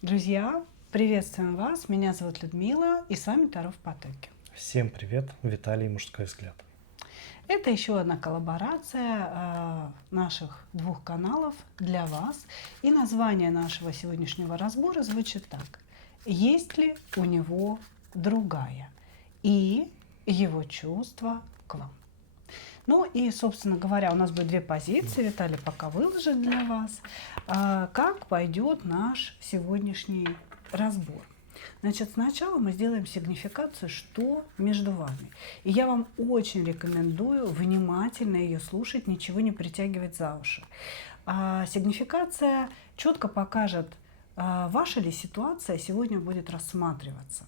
Друзья, приветствуем вас. Меня зовут Людмила, и с вами Таро в потоке. Всем привет, Виталий «Мужской взгляд». Это еще одна коллаборация наших двух каналов для вас. И название нашего сегодняшнего разбора звучит так. Есть ли у него другая? И его чувства к вам. Ну и, собственно говоря, у нас будет две позиции. Виталий пока выложит для вас, как пойдет наш сегодняшний разбор. Значит, сначала мы сделаем сигнификацию, что между вами. И я вам очень рекомендую внимательно ее слушать, ничего не притягивать за уши. Сигнификация четко покажет, ваша ли ситуация сегодня будет рассматриваться.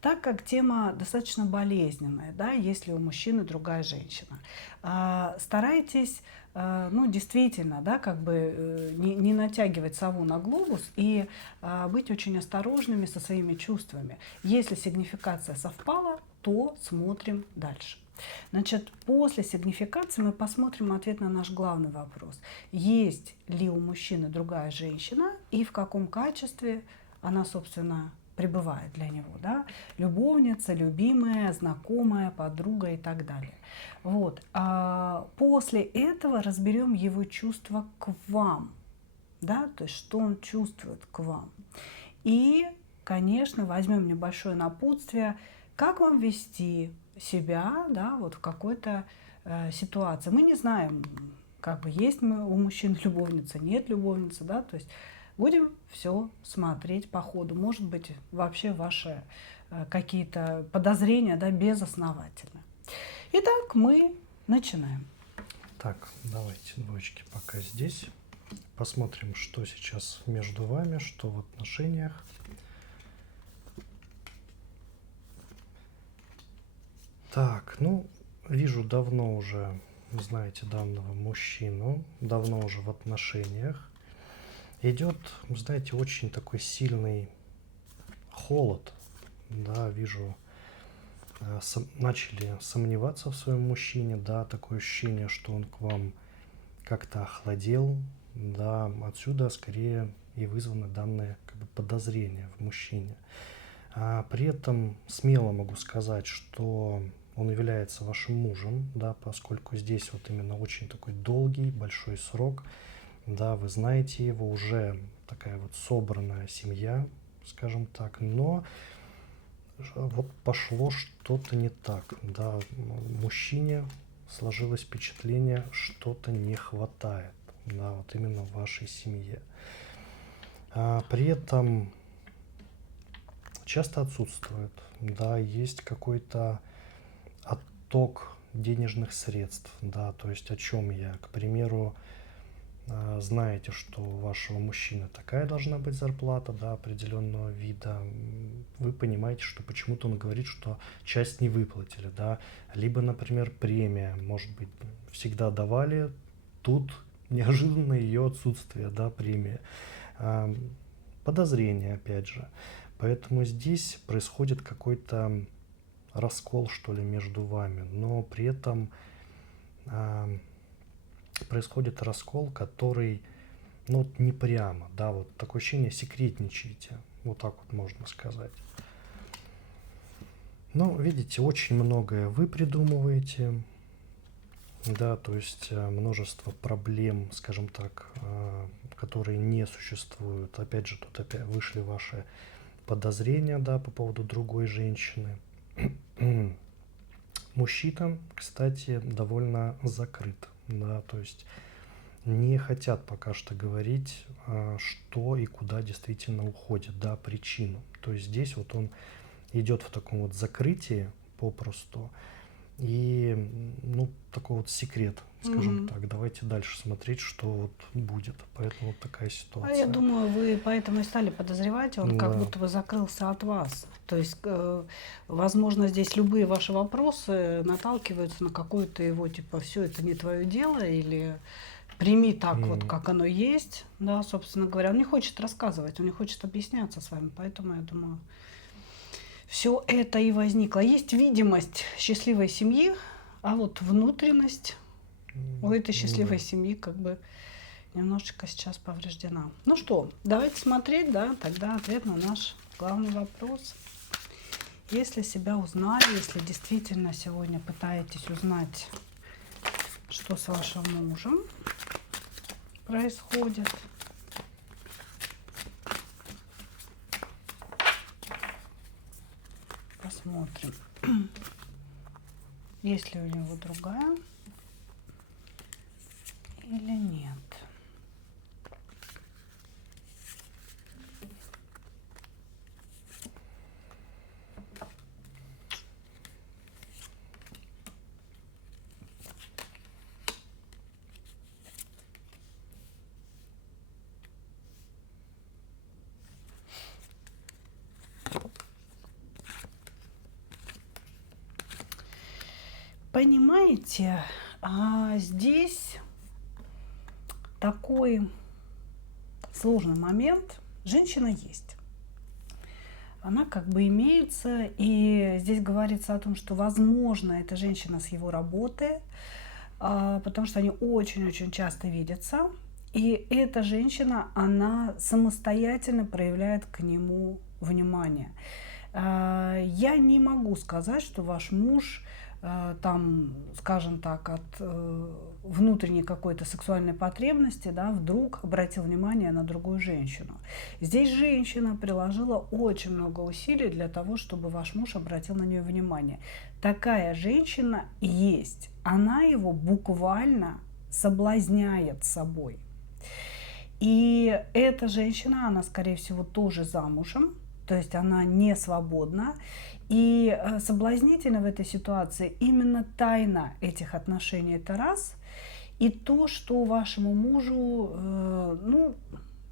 Так как тема достаточно болезненная, да, если у мужчины другая женщина, старайтесь, действительно, да, как бы не натягивать сову на глобус и быть очень осторожными со своими чувствами. Если сигнификация совпала, то смотрим дальше. Значит, после сигнификации мы посмотрим ответ на наш главный вопрос. Есть ли у мужчины другая женщина и в каком качестве она, собственно, пребывает для него, да? Любовница, любимая, знакомая, подруга и так далее. Вот. После этого разберем его чувства к вам, да, то есть что он чувствует к вам. И, конечно, возьмем небольшое напутствие, как вам вести себя, да, вот в какой-то ситуации. Мы не знаем, как бы есть у мужчин любовница, нет любовницы, да, то есть будем все смотреть по ходу. Может быть, вообще ваши какие-то подозрения, да, безосновательны. Итак, мы начинаем. Так, давайте двоечки пока здесь. Посмотрим, что сейчас между вами, что в отношениях. Так, вижу давно уже, знаете, данного мужчину, давно уже в отношениях. Идет, знаете, очень такой сильный холод, да, вижу, начали сомневаться в своем мужчине, да, такое ощущение, что он к вам как-то охладел, да, отсюда скорее и вызваны данные подозрения в мужчине. При этом смело могу сказать, что он является вашим мужем, да, поскольку здесь вот именно очень такой долгий, большой срок, да, вы знаете его, уже такая вот собранная семья, скажем так, но вот пошло что-то не так, да, мужчине сложилось впечатление, что-то не хватает, да, вот именно в вашей семье. При этом часто отсутствует, да, есть какой-то отток денежных средств, да, то есть о чем я, к примеру, знаете, что у вашего мужчины такая должна быть зарплата, да, определенного вида, вы понимаете, что почему-то он говорит, что часть не выплатили, да, либо, например, премия, может быть, всегда давали, тут неожиданно ее отсутствие, да, премия, подозрение, опять же, поэтому здесь происходит какой-то раскол, что ли, между вами, но при этом происходит раскол, который, не прямо, да, вот такое ощущение, секретничаете, вот так вот можно сказать. Видите, очень многое вы придумываете, да, то есть множество проблем, скажем так, которые не существуют. Опять же, тут опять вышли ваши подозрения, да, по поводу другой женщины. Мужчина, кстати, довольно закрыт, да, то есть не хотят пока что говорить, что и куда действительно уходит, да, причину. То есть здесь вот он идет в таком вот закрытии попросту и, такой вот секрет, скажем так. Давайте дальше смотреть, что вот будет. Поэтому вот такая ситуация. Я думаю, вы поэтому и стали подозревать, он как Да. будто бы закрылся от вас. То есть, возможно, здесь любые ваши вопросы наталкиваются на какую-то его, типа, все это не твое дело, или прими так вот, как оно есть, да, собственно говоря. Он не хочет рассказывать, он не хочет объясняться с вами, поэтому, я думаю, все это и возникло. Есть видимость счастливой семьи, а вот внутренность у этой счастливой семьи как бы немножечко сейчас повреждена. Ну что, давайте смотреть, да, тогда ответ на наш главный вопрос. Если себя узнали, если действительно сегодня пытаетесь узнать, что с вашим мужем происходит, посмотрим, есть ли у него другая или нет. Понимаете, здесь такой сложный момент. Женщина есть. Она как бы имеется, и здесь говорится о том, что, возможно, эта женщина с его работы, потому что они очень-очень часто видятся. И эта женщина, она самостоятельно проявляет к нему внимание. Я не могу сказать, что ваш муж там, скажем так, от внутренней какой-то сексуальной потребности, да, вдруг обратил внимание на другую женщину. Здесь женщина приложила очень много усилий для того, чтобы ваш муж обратил на нее внимание. Такая женщина есть. Она его буквально соблазняет собой. И эта женщина, она, скорее всего, тоже замужем, то есть она не свободна. И соблазнительно в этой ситуации именно тайна этих отношений, это раз. И то, что вашему мужу,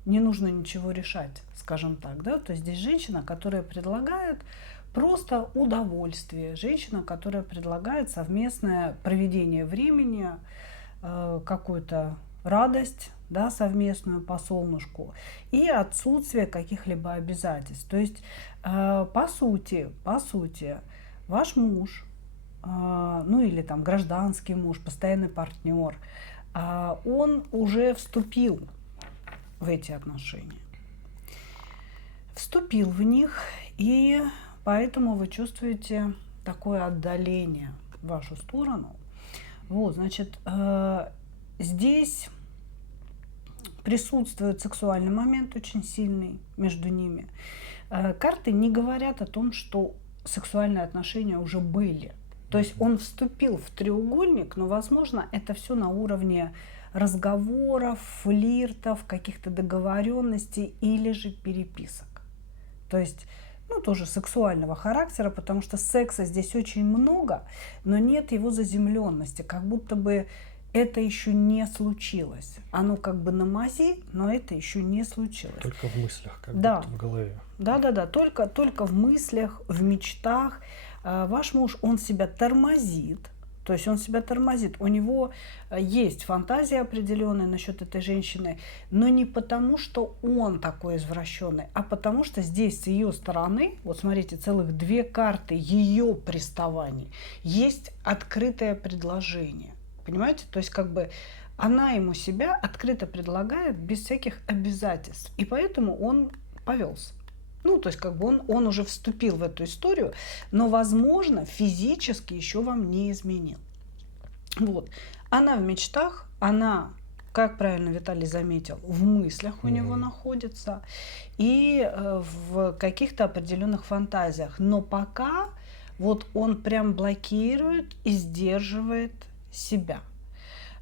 не нужно ничего решать, скажем так, да. То есть здесь женщина, которая предлагает просто удовольствие, женщина, которая предлагает совместное проведение времени, какую-то радость, да, совместную по солнышку, и отсутствие каких-либо обязательств. То есть, по сути, ваш муж, или там гражданский муж, постоянный партнер, он уже вступил в эти отношения. Вступил в них, и поэтому вы чувствуете такое отдаление в вашу сторону. Вот, значит, здесь присутствует сексуальный момент очень сильный между ними. Карты не говорят о том, что сексуальные отношения уже были. То есть он вступил в треугольник, но, возможно, это все на уровне разговоров, флиртов, каких-то договоренностей или же переписок. То есть, тоже сексуального характера, потому что секса здесь очень много, но нет его заземленности, как будто бы это еще не случилось. Оно как бы на мази, но это еще не случилось. Только в мыслях, как да. будто в голове. Да, только в мыслях, в мечтах. Ваш муж, он себя тормозит. То есть он себя тормозит. У него есть фантазия определенная насчет этой женщины, но не потому, что он такой извращенный, а потому что здесь с ее стороны, вот смотрите, целых 2 карты ее приставаний, есть открытое предложение. Понимаете? То есть как бы она ему себя открыто предлагает без всяких обязательств. И поэтому он повелся. То есть как бы он уже вступил в эту историю, но, возможно, физически еще вам не изменил. Вот. Она в мечтах, она, как правильно Виталий заметил, в мыслях у него находится и в каких-то определенных фантазиях. Но пока вот он прям блокирует и сдерживает себя.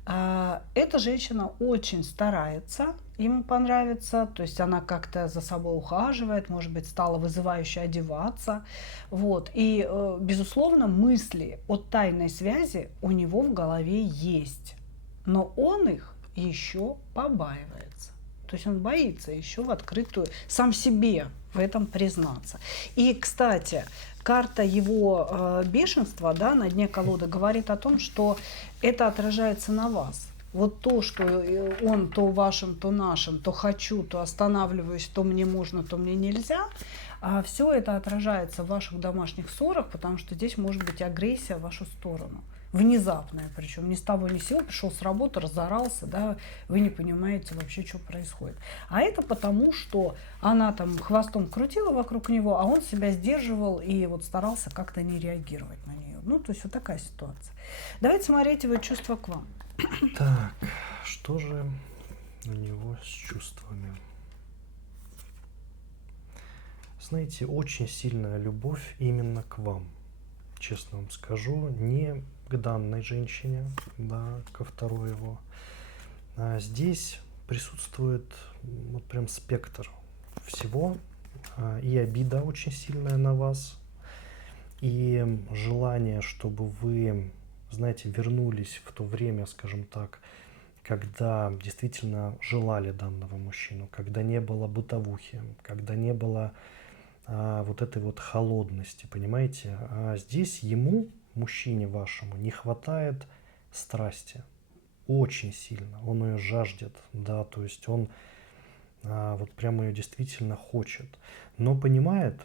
Эта женщина очень старается ему понравиться, то есть она как-то за собой ухаживает, может быть, стала вызывающе одеваться. Вот. И, безусловно, мысли о тайной связи у него в голове есть, но он их еще побаивается. То есть он боится еще в открытую сам себе в этом признаться. И, кстати, карта его бешенства, да, на дне колоды говорит о том, что это отражается на вас. Вот то, что он то вашим, то нашим, то хочу, то останавливаюсь, то мне можно, то мне нельзя, все это отражается в ваших домашних ссорах, потому что здесь может быть агрессия в вашу сторону. внезапное, причем ни с того ни с сего, пришел с работы, разорался, да, вы не понимаете вообще, что происходит. А это потому, что она там хвостом крутила вокруг него, а он себя сдерживал и вот старался как-то не реагировать на нее. Ну, то есть вот такая ситуация. Давайте смотреть его чувства к вам. Так, что же у него с чувствами? Знаете, очень сильная любовь именно к вам. Честно вам скажу, не к данной женщине, да, ко второй его. А здесь присутствует вот прям спектр всего, и обида очень сильная на вас, и желание, чтобы вы, знаете, вернулись в то время, скажем так, когда действительно желали данного мужчину, когда не было бытовухи, когда не было вот этой вот холодности, понимаете? А здесь ему, мужчине вашему, не хватает страсти. Очень сильно. Он ее жаждет, да, то есть он вот прямо ее действительно хочет. Но понимает,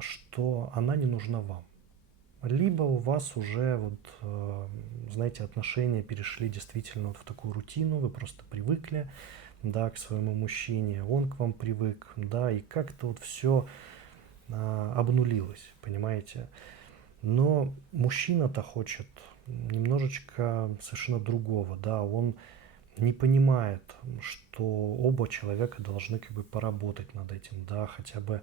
что она не нужна вам. Либо у вас уже, вот, знаете, отношения перешли действительно вот в такую рутину, вы просто привыкли, да, к своему мужчине, он к вам привык, да, и как-то вот все обнулилось, понимаете. Но мужчина-то хочет немножечко совершенно другого, да, он не понимает, что оба человека должны как бы поработать над этим, да, хотя бы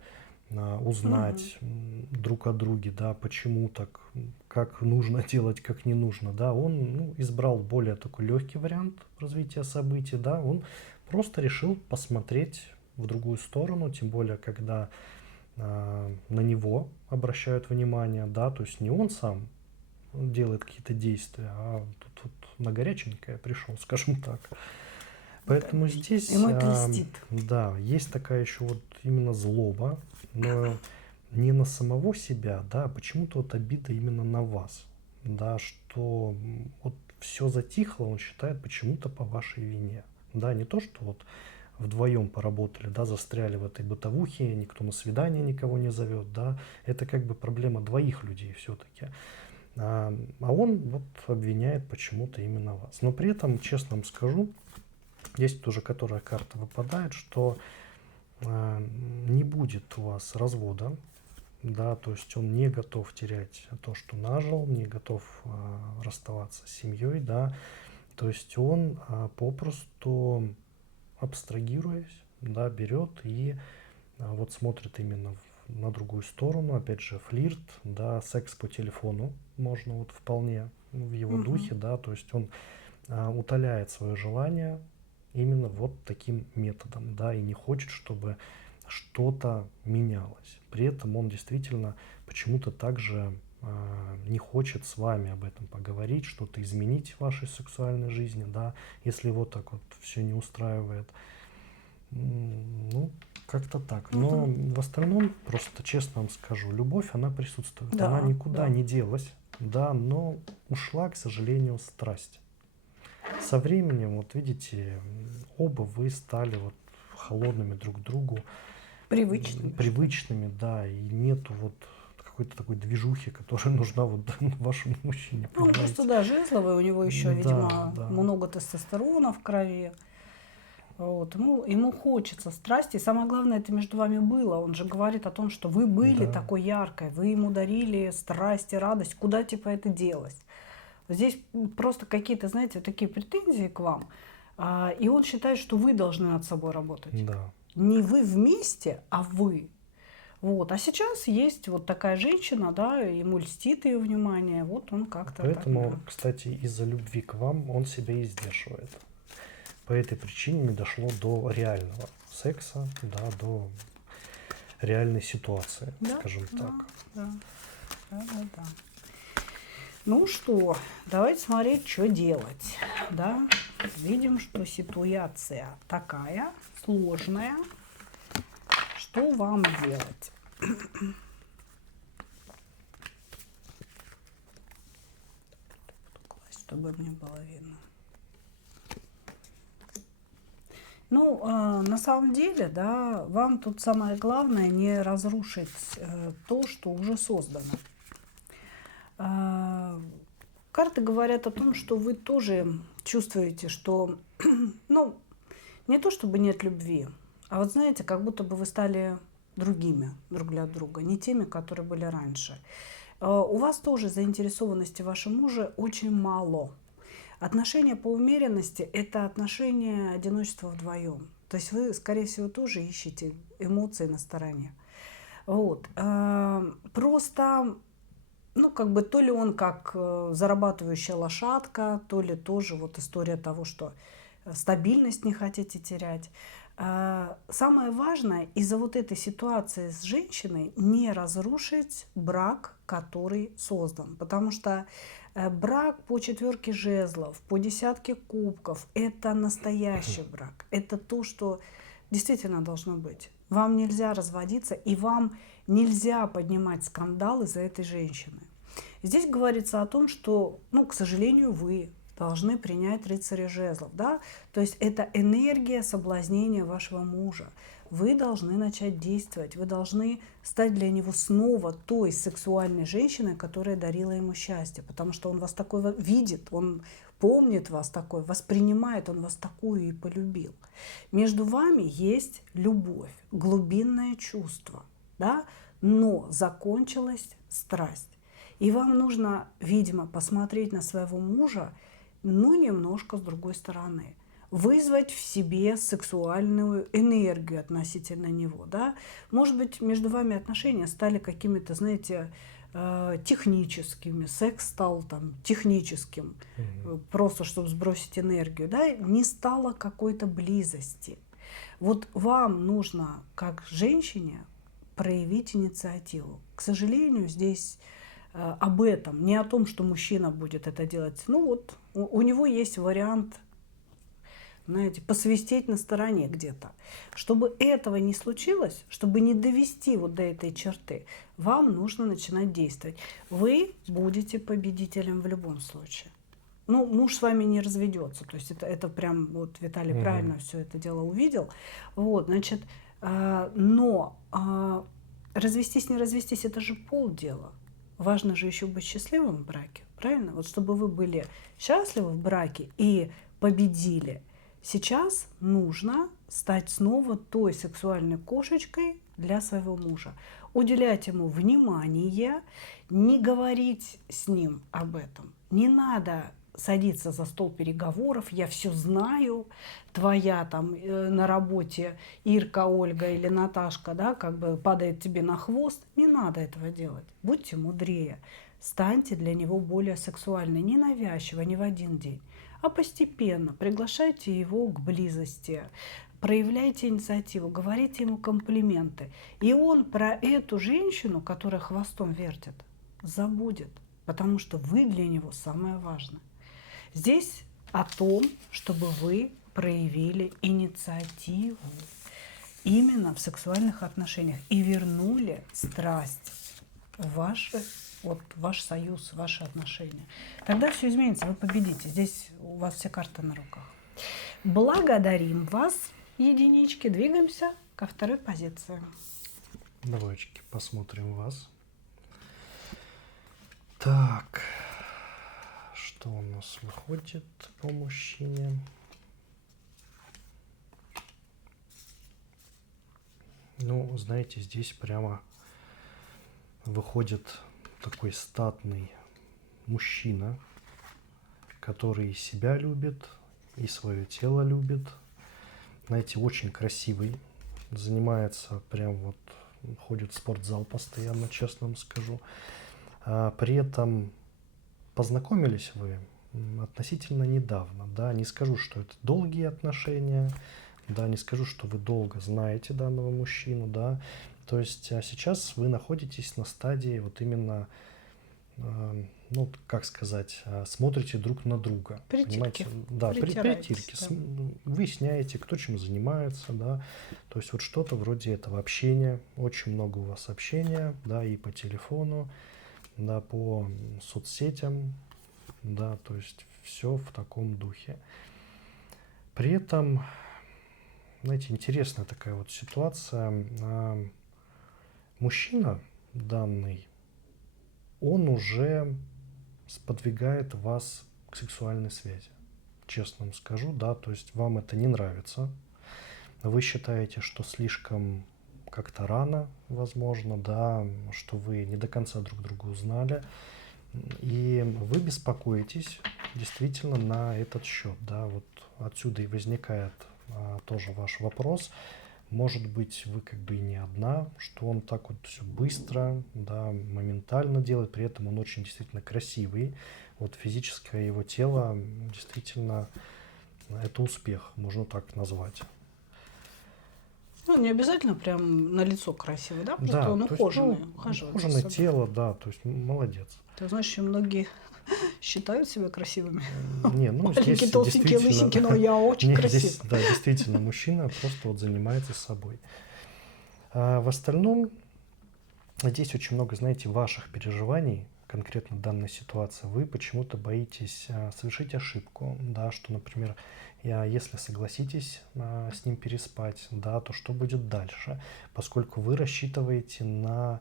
узнать друг о друге, да, почему так, как нужно делать, как не нужно, да, он избрал более такой легкий вариант развития событий, да, он просто решил посмотреть в другую сторону, тем более, когда на него обращают внимание, да, то есть не он сам делает какие-то действия, а тут вот на горяченькое пришел, скажем так. Поэтому здесь, ему это льстит. да, есть такая еще вот именно злоба, но не на самого себя, да, а почему-то вот обида именно на вас, да, что вот все затихло, он считает почему-то по вашей вине, да, не то, что вот вдвоем поработали, да, застряли в этой бытовухе, никто на свидание никого не зовет, да, это как бы проблема двоих людей все-таки. А он вот обвиняет почему-то именно вас. Но при этом, честно вам скажу, есть тоже, которая карта выпадает, что не будет у вас развода, да, то есть он не готов терять то, что нажил, не готов расставаться с семьей, да, то есть он попросту, абстрагируясь, да, берет и вот смотрит именно на другую сторону, опять же, флирт, да, секс по телефону можно вот вполне в его духе, да, то есть он утоляет свое желание именно вот таким методом, да, и не хочет, чтобы что-то менялось. При этом он действительно почему-то также не хочет с вами об этом поговорить, что-то изменить в вашей сексуальной жизни, да, если его так вот все не устраивает. Ну, как-то так. Но в остальном, просто честно вам скажу, любовь, она присутствует. Да, она никуда да. не делась, да, но ушла, к сожалению, страсть. Со временем, вот видите, оба вы стали вот холодными друг к другу, привычными, да, и нету вот какой-то такой движухи, которая нужна вот вашему мужчине. Ну, просто, да, жезловый, у него еще, Да, видимо, да. много тестостерона в крови. Вот. Ему хочется страсти. И самое главное, это между вами было. Он же говорит о том, что вы были Да. такой яркой, вы ему дарили страсть и радость. Куда типа это делось? Здесь просто какие-то, знаете, такие претензии к вам. И он считает, что вы должны над собой работать. Да. Не вы вместе, а вы. Вот. А сейчас есть вот такая женщина, да, ему льстит ее внимание, вот он как-то Поэтому, так, да. кстати, из-за любви к вам он себя и сдерживает. По этой причине не дошло до реального секса, да, до реальной ситуации, Да, скажем да, так. Да. Ну что, давайте смотреть, что делать. Да? Видим, что ситуация такая сложная. Что вам делать? Чтобы мне было видно. Ну, на самом деле, да, вам тут самое главное не разрушить то, что уже создано. Карты говорят о том, что вы тоже чувствуете, что, ну, не то чтобы нет любви, а вот знаете, как будто бы вы стали другими друг для друга, не теми, которые были раньше. У вас тоже заинтересованности вашего мужа очень мало. Отношения по умеренности – это отношения одиночества вдвоем. То есть вы, скорее всего, тоже ищете эмоции на стороне. Вот. Просто, ну, как бы то ли он как зарабатывающая лошадка, то ли тоже вот история того, что стабильность не хотите терять. Самое важное из-за вот этой ситуации с женщиной не разрушить брак, который создан. Потому что брак по 4 жезлов, по 10 кубков – это настоящий брак. Это то, что действительно должно быть. Вам нельзя разводиться, и вам нельзя поднимать скандал из-за этой женщины. Здесь говорится о том, что, ну, к сожалению, вы должны принять рыцаря жезлов, да, то есть это энергия соблазнения вашего мужа. Вы должны начать действовать, вы должны стать для него снова той сексуальной женщиной, которая дарила ему счастье, потому что он вас такой видит, он помнит вас такой, воспринимает, он вас такую и полюбил. Между вами есть любовь, глубинное чувство, да, но закончилась страсть. И вам нужно, видимо, посмотреть на своего мужа, ну, немножко с другой стороны. Вызвать в себе сексуальную энергию относительно него. Да? Может быть, между вами отношения стали какими-то, знаете, техническими. Секс стал там техническим, просто чтобы сбросить энергию. Да? Не стало какой-то близости. Вот вам нужно, как женщине, проявить инициативу. К сожалению, здесь об этом, не о том, что мужчина будет это делать. Ну вот, у него есть вариант, знаете, посвистеть на стороне где-то. Чтобы этого не случилось, чтобы не довести вот до этой черты, вам нужно начинать действовать. Вы будете победителем в любом случае. Ну, муж с вами не разведется. То есть это прям, вот Виталий правильно все это дело увидел. Вот, значит, но развестись, не развестись, это же полдела. Важно же еще быть счастливым в браке, правильно? Вот чтобы вы были счастливы в браке и победили. Сейчас нужно стать снова той сексуальной кошечкой для своего мужа. Уделять ему внимание, не говорить с ним об этом. Не надо садиться за стол переговоров, я все знаю, твоя там на работе Ирка, Ольга или Наташка, да, как бы падает тебе на хвост. Не надо этого делать. Будьте мудрее. Станьте для него более сексуальной, не навязчиво, не в один день, а постепенно. Приглашайте его к близости, проявляйте инициативу, говорите ему комплименты. И он про эту женщину, которая хвостом вертит, забудет, потому что вы для него самое важное. Здесь о том, чтобы вы проявили инициативу именно в сексуальных отношениях и вернули страсть в ваш союз, в ваши отношения. Тогда все изменится, вы победите. Здесь у вас все карты на руках. Благодарим вас, единички. Двигаемся ко второй позиции. Давайте посмотрим вас. Так, что у нас выходит по мужчине? Ну, знаете, здесь прямо выходит такой статный мужчина, который себя любит и свое тело любит. Знаете, очень красивый, занимается прям вот, ходит в спортзал постоянно, честно вам скажу. При этом познакомились вы относительно недавно, да, не скажу, что это долгие отношения, да, не скажу, что вы долго знаете данного мужчину, да, то есть сейчас вы находитесь на стадии вот именно, ну, как сказать, смотрите друг на друга. Притирки. Понимаете? Да, Притираетесь, притирки. да. Выясняете, кто чем занимается, да, то есть вот что-то вроде этого общения, очень много у вас общения, да, и по телефону, да, по соцсетям, да, то есть все в таком духе. При этом, знаете, интересная такая вот ситуация. Мужчина данный, он уже сподвигает вас к сексуальной связи. Честно вам скажу, да, то есть вам это не нравится. Вы считаете, что слишком как-то рано, возможно, да, что вы не до конца друг друга узнали. И вы беспокоитесь действительно на этот счет, да, вот отсюда и возникает тоже ваш вопрос. Может быть, вы как бы и не одна, что он так вот все быстро, да, моментально делает, при этом он очень действительно красивый. Вот физическое его тело действительно это успех, можно так назвать. Ну, не обязательно прям на лицо красивый, да? Просто Да, он то есть, ухоженный, ухаживает за ухоженное собой. тело, да, то есть молодец. Ты знаешь, еще многие считают себя красивыми. Не, ну здесь Маленькие, толстенькие, лысенькие, но я очень не, красив. здесь, да, действительно, мужчина просто вот занимается собой. А в остальном, здесь очень много, знаете, ваших переживаний, конкретно данной ситуации. Вы почему-то боитесь совершить ошибку, да, что, например, если согласитесь с ним переспать, да, то что будет дальше? Поскольку вы рассчитываете на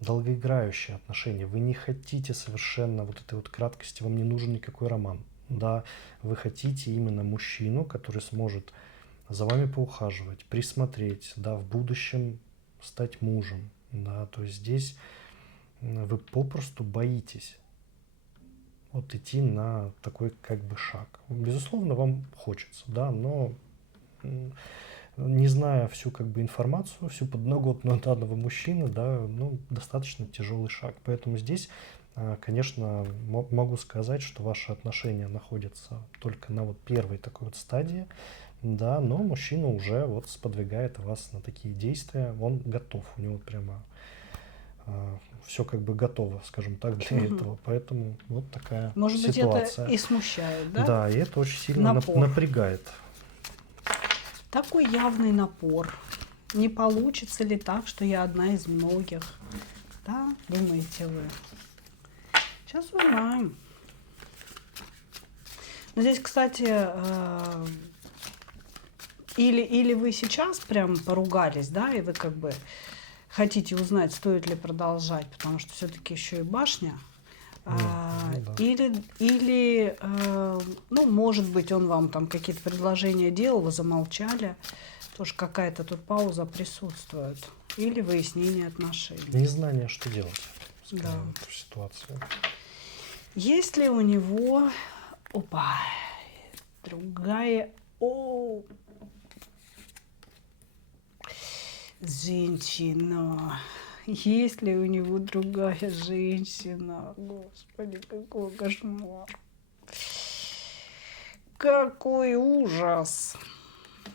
долгоиграющие отношения, вы не хотите совершенно вот этой вот краткости, вам не нужен никакой роман, да, вы хотите именно мужчину, который сможет за вами поухаживать, присмотреть, да, в будущем стать мужем, да, то есть здесь вы попросту боитесь вот идти на такой как бы шаг. Безусловно, вам хочется, да, но не зная всю как бы информацию, всю подноготную данного мужчины, да, ну, достаточно тяжелый шаг. Поэтому здесь, конечно, могу сказать, что ваши отношения находятся только на вот первой такой вот стадии, да, но мужчина уже вот сподвигает вас на такие действия, он готов, у него прямо все как бы готово, скажем так, для этого. Поэтому вот такая Может быть, ситуация. это и смущает, да? Да, и это очень сильно напрягает. Такой явный напор. Не получится ли так, что я одна из многих? Да, думаете вы? Сейчас узнаем. Но здесь, кстати, или вы сейчас прям поругались, да, и вы как бы хотите узнать, стоит ли продолжать, потому что все-таки еще и башня. Да. Или, ну, может быть, он вам там какие-то предложения делал, вы замолчали. Тоже какая-то тут пауза присутствует. Или выяснение отношений. Незнание, что делать Да. в этой ситуации. Есть ли у него... Опа! Другая... Женщина. Есть ли у него другая женщина? Господи, какой кошмар. Какой ужас,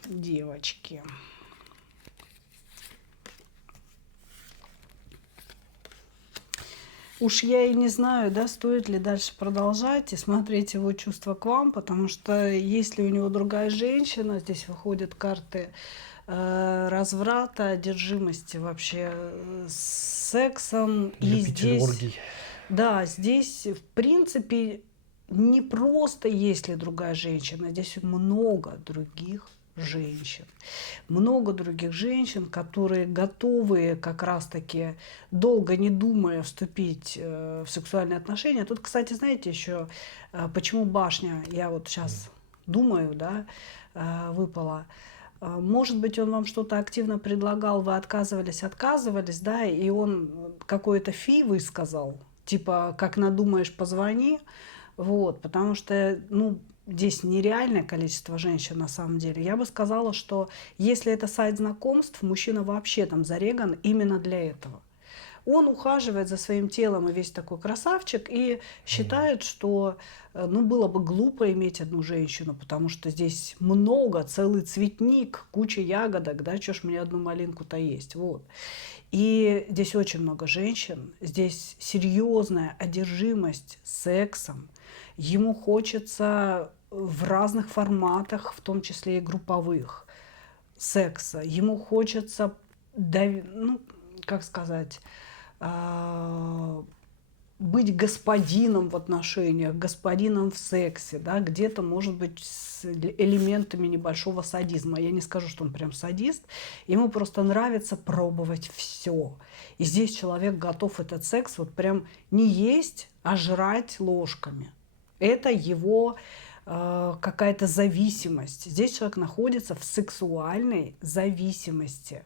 девочки. Уж я и не знаю, да, стоит ли дальше продолжать и смотреть его чувства к вам, потому что если у него другая женщина, здесь выходят карты разврата, одержимости вообще сексом. Любитель и здесь, оргий. да, здесь в принципе не просто есть ли другая женщина, здесь много других женщин. Много других женщин, которые готовы как раз-таки, долго не думая, вступить в сексуальные отношения. Тут, кстати, знаете еще, почему башня, я вот сейчас думаю, да, выпала. Может быть, он вам что-то активно предлагал, вы отказывались, да, и он какое-то фи высказал, типа, как надумаешь, позвони, вот, потому что, ну, здесь нереальное количество женщин на самом деле. Я бы сказала, что если это сайт знакомств, мужчина вообще там зареган именно для этого. Он ухаживает за своим телом и весь такой красавчик и считает, что ну, было бы глупо иметь одну женщину, потому что здесь много, целый цветник, куча ягодок, да, чё ж мне одну малинку-то есть, вот. И здесь очень много женщин, здесь серьезная одержимость сексом, ему хочется в разных форматах, в том числе и групповых, секса, ему хочется, ну, как сказать, быть господином в отношениях, господином в сексе, да, где-то, может быть, с элементами небольшого садизма. Я не скажу, что он прям садист, ему просто нравится пробовать все. И здесь человек готов этот секс вот прям не есть, а жрать ложками. Это его какая-то зависимость. Здесь человек находится в сексуальной зависимости.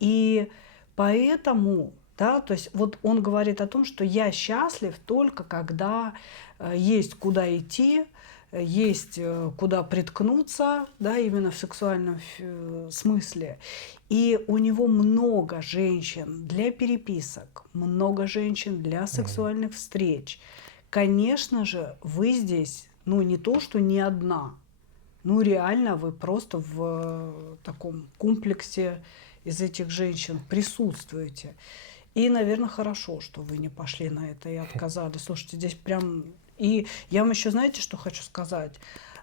И поэтому, да, то есть вот он говорит о том, что я счастлив только когда есть куда идти, есть куда приткнуться, да, именно в сексуальном смысле. И у него много женщин для переписок, много женщин для сексуальных встреч. Конечно же, вы здесь, ну, не то, что не одна, ну, реально вы просто в таком комплексе из этих женщин присутствуете. И, наверное, хорошо, что вы не пошли на это и отказались. Слушайте, здесь прям... И я вам еще, знаете, что хочу сказать?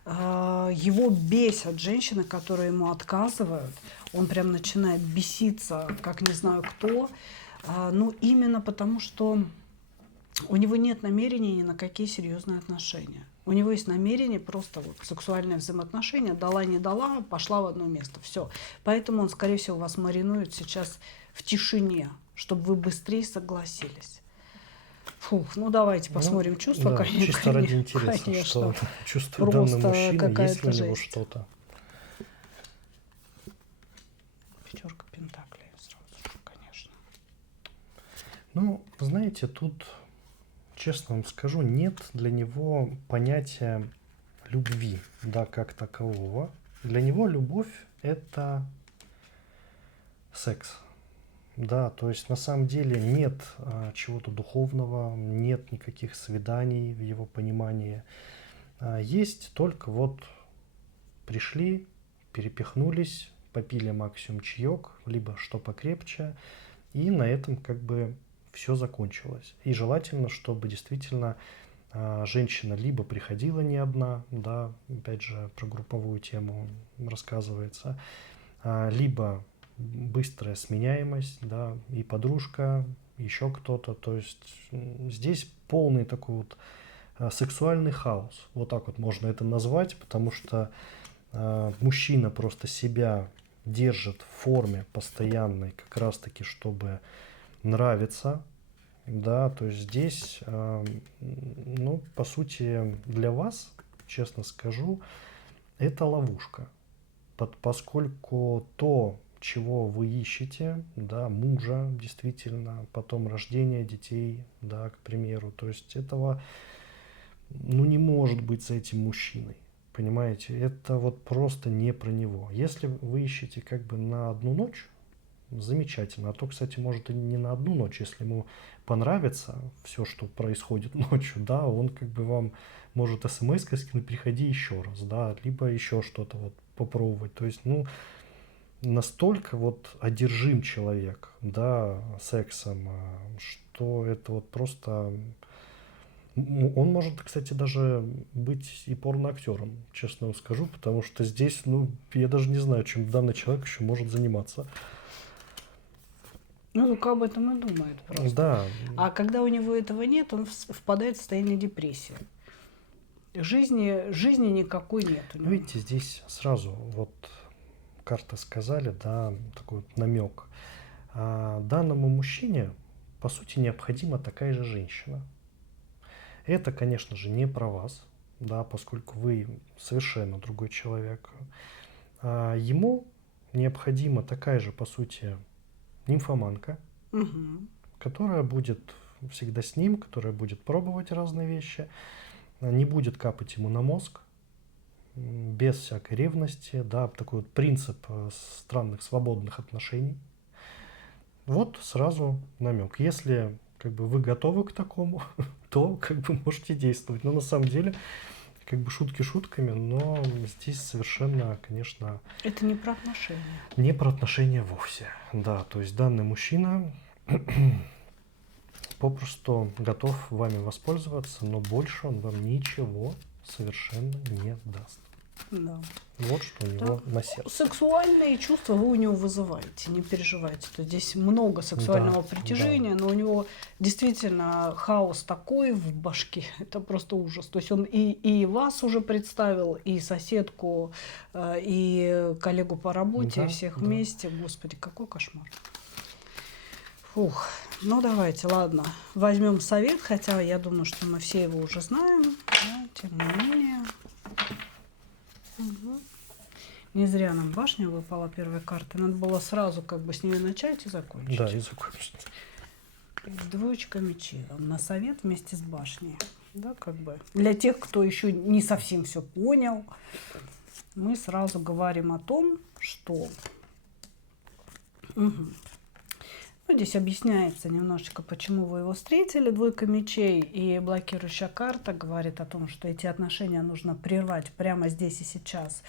Его бесят женщины, которые ему отказывают. Он прям начинает беситься, как не знаю кто. Ну, именно потому, что у него нет намерений ни на какие серьезные отношения. У него есть намерение просто вот сексуальные взаимоотношения, дала, не дала, пошла в одно место, все. Поэтому он, скорее всего, вас маринует сейчас в тишине, чтобы вы быстрее согласились. Фух, ну давайте посмотрим чувства, да, конечно. чисто ради интереса, конечно. что чувствует данный Просто мужчина, есть ли у него жесть. что-то. Пятерка пентаклей сразу же, конечно. Ну, знаете, тут, честно вам скажу, нет для него понятия любви, да, как такового. Для него любовь – это секс. Да, то есть на самом деле нет чего-то духовного, нет никаких свиданий в его понимании. Есть только вот пришли, перепихнулись, попили максимум чаек, либо что покрепче, и на этом как бы все закончилось. И желательно, чтобы действительно женщина либо приходила не одна, да, опять же про групповую тему рассказывается, либо быстрая сменяемость, да, и подружка, еще кто-то. То есть здесь полный такой вот сексуальный хаос. Вот так вот можно это назвать, потому что мужчина просто себя держит в форме постоянной, как раз-таки, чтобы нравиться. Да, то есть здесь, ну, по сути, для вас, честно скажу, это ловушка. Поскольку то, чего вы ищете, да, мужа, действительно, потом рождение детей, да, к примеру, то есть этого, ну, не может быть с этим мужчиной, понимаете, это вот просто не про него. Если вы ищете как бы на одну ночь, замечательно, а то, кстати, может и не на одну ночь, если ему понравится все, что происходит ночью, да, он как бы вам может смс-кой скинуть, приходи еще раз, да, либо еще что-то вот попробовать, то есть, ну, настолько вот одержим человек, да, сексом, что это вот просто... Он может, кстати, даже быть и порноактером, честно вам скажу, потому что здесь, ну, я даже не знаю, чем данный человек еще может заниматься. Ну, только об этом и думает просто. Да. А когда у него этого нет, он впадает в состояние депрессии. Жизни никакой нет у него. Видите, здесь сразу вот карты сказали, да, такой вот намек. Данному мужчине, по сути, необходима такая же женщина. Это, конечно же, не про вас, да, поскольку вы совершенно другой человек. Ему необходима такая же, по сути, нимфоманка, которая будет всегда с ним, которая будет пробовать разные вещи, не будет капать ему на мозг, без всякой ревности, да, такой вот принцип странных свободных отношений. Вот сразу намек. Если как бы вы готовы к такому, то как бы можете действовать. Но на самом деле, как бы шутки шутками, но здесь совершенно, конечно... Это не про отношения. Не про отношения вовсе. Да, то есть данный мужчина попросту готов вами воспользоваться, но больше он вам ничего совершенно не даст. Да. Вот что у него на сердце. Сексуальные чувства вы у него вызываете, не переживайте. То есть здесь много сексуального Да, притяжения, но у него действительно хаос такой в башке, это просто ужас. То есть он и вас уже представил, и соседку, и коллегу по работе, Да, всех да. вместе. Господи, какой кошмар. Фух, ну давайте, ладно, возьмем совет, хотя я думаю, что мы все его уже знаем, да, тем не менее. Угу. Не зря нам башня выпала первой карты. Надо было сразу как бы с нее начать и закончить. Да, и закончить. Двоечка мечей. На совет вместе с башней. Да, как бы. Для тех, кто еще не совсем все понял, мы сразу говорим о том, что... Угу. Ну, здесь объясняется немножечко, почему вы его встретили. Двойка мечей и блокирующая карта говорит о том, что эти отношения нужно прервать прямо здесь и сейчас.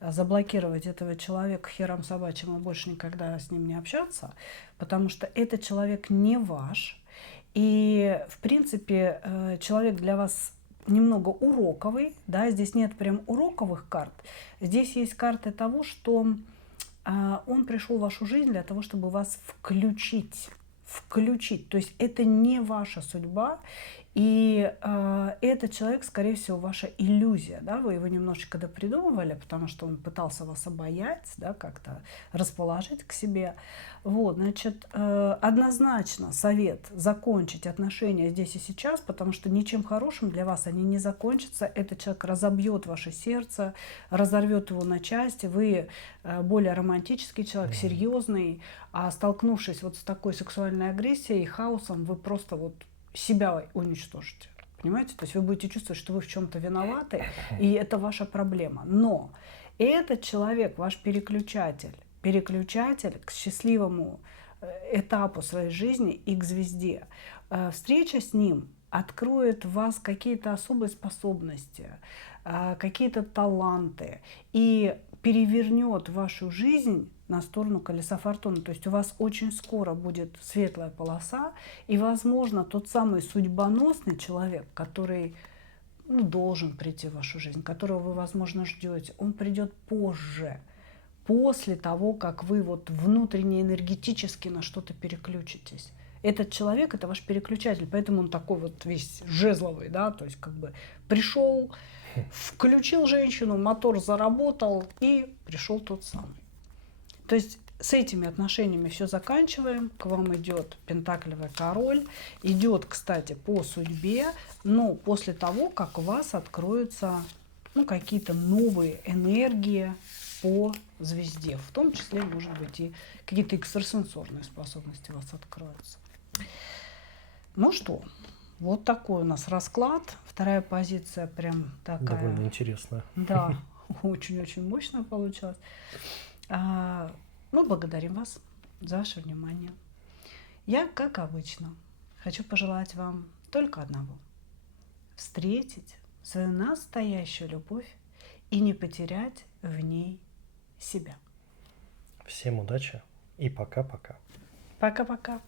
Заблокировать этого человека хером собачьим и больше никогда с ним не общаться, потому что этот человек не ваш. И, в принципе, человек для вас немного уроковый, да, здесь нет прям уроковых карт. Здесь есть карты того, что он пришел в вашу жизнь для того, чтобы вас включить. То есть это не ваша судьба, и этот человек, скорее всего, ваша иллюзия, да, вы его немножечко допридумывали, потому что он пытался вас обаять, да, как-то расположить к себе. Вот, значит, однозначно совет закончить отношения здесь и сейчас, потому что ничем хорошим для вас они не закончатся. Этот человек разобьет ваше сердце, разорвет его на части. Вы более романтический человек, серьезный, а столкнувшись вот с такой сексуальной агрессией и хаосом, вы просто вот себя уничтожите. Понимаете? То есть вы будете чувствовать, что вы в чем-то виноваты, и это ваша проблема. Но этот человек, ваш переключатель к счастливому этапу своей жизни и к звезде. Встреча с ним откроет в вас какие-то особые способности, какие-то таланты и перевернет вашу жизнь на сторону колеса фортуны. То есть у вас очень скоро будет светлая полоса, и, возможно, тот самый судьбоносный человек, который должен прийти в вашу жизнь, которого вы, возможно, ждете, он придет позже, после того, как вы вот внутренне энергетически на что-то переключитесь. Этот человек – это ваш переключатель, поэтому он такой вот весь жезловый, да, то есть как бы пришел, включил женщину, мотор заработал, и пришел тот самый. То есть с этими отношениями все заканчиваем. К вам идет пентаклевый король. Идет, кстати, по судьбе, но после того, как у вас откроются какие-то новые энергии по звезде. В том числе, может быть, и какие-то экстрасенсорные способности у вас откроются. Ну что, вот такой у нас расклад. Вторая позиция прям такая... Довольно интересная. Да, очень-очень мощная получилась. Мы благодарим вас за ваше внимание. Я, как обычно, хочу пожелать вам только одного. Встретить свою настоящую любовь и не потерять в ней себя. Всем удачи и пока-пока. Пока-пока.